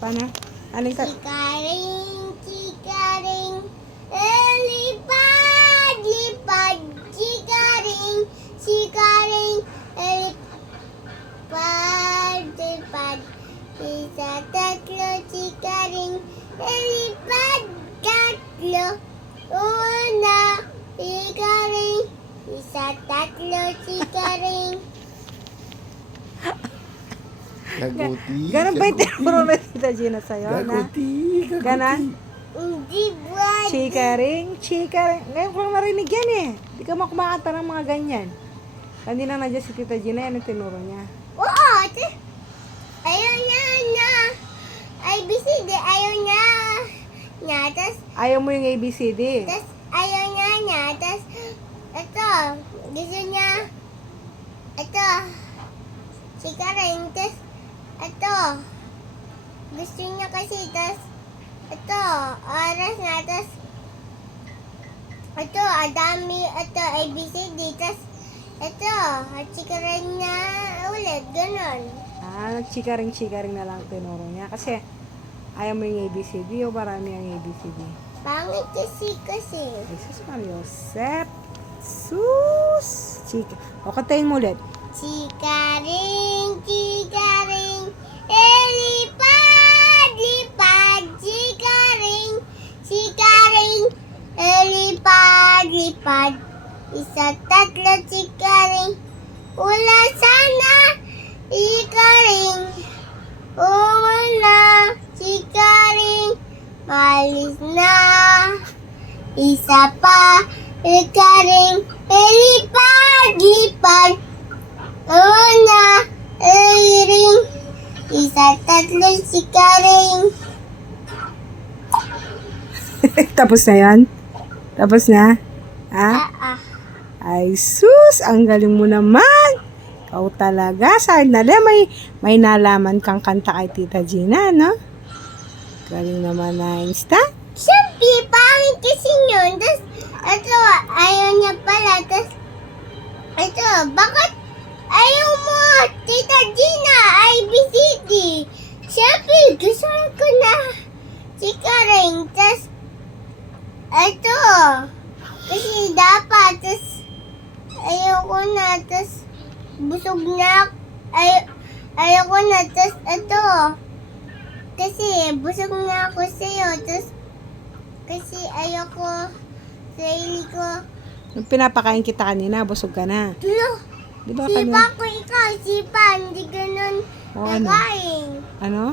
Paano? Aling Chikaring, chikaring, lipad, lipad, chikaring, chikaring, lipad, lipad, isa, tatlo, chikaring, lipad, tatlo, una, chikaring, isa, tatlo, chikaring. Gaguti. Ganon ba yung tinuro na Tita Gina sa'yo? Gaguti. Ganon? Hindi ba? Chikaring, chikaring. Ngayon ko lang narinig yan eh. Hindi ka makumakanta ng mga ganyan. Kanina nandiyan si Tita Gina, yan ang tinuro niya. Oo, ayaw niya na. ABCD, ayaw niya. Tas, Ayaw mo yung ABCD. ayaw niya. Tas, ito, gusto niya. Ito, chikaring. Tas, ito, gusto niya kasi. Tas, ito, oras na. Tas, ito, adami. Ito, ABCD. Tas, ito, chikaring niya ulit. Ganon. Chikaring na lang tinuro niya. Kasi ayaw mo yung ABCD o marami ang ABCD. Pangit kasi. Jesus Mario, Sep, Sus, Chika. O, kantayin mo ulit. Chikaring, chikaring, lipad, lipad, chikaring, chikaring, lipad, lipad, isa, tatlo, chikaring, wala sana, chikaring, wala, chikaring, malis na, isa pa, chikaring, lipad, lipad, una, ring, isa, tatlo, chikaring. Tapos na yan? Tapos na? Ha? Ay, sus! Ang galing mo naman! Ikaw talaga. Sa nala, may nalaman kang kanta kay Tita Gina, no? Galing naman na Einstein. Siyempre, pangit kasi yun. Tapos, ito, ayaw niya pala. Tapos, ito, bakit ayaw mo, Tita Gina, ABCD? Siyempre, gusto ko na chikaring. Tapos, ito, kasi dapat. Tapos, ayaw ko na. Tapos, busog na. Ayaw ko na. Tapos, ito, kasi busog na ako sa'yo. Tapos, kasi ayoko sarili ko. Nung pinapakain kita kanina, busog ka na. Tulo, Di ba sipa kanina? ko ikaw, sipa, hindi ganun O, ano? nakain. Ano?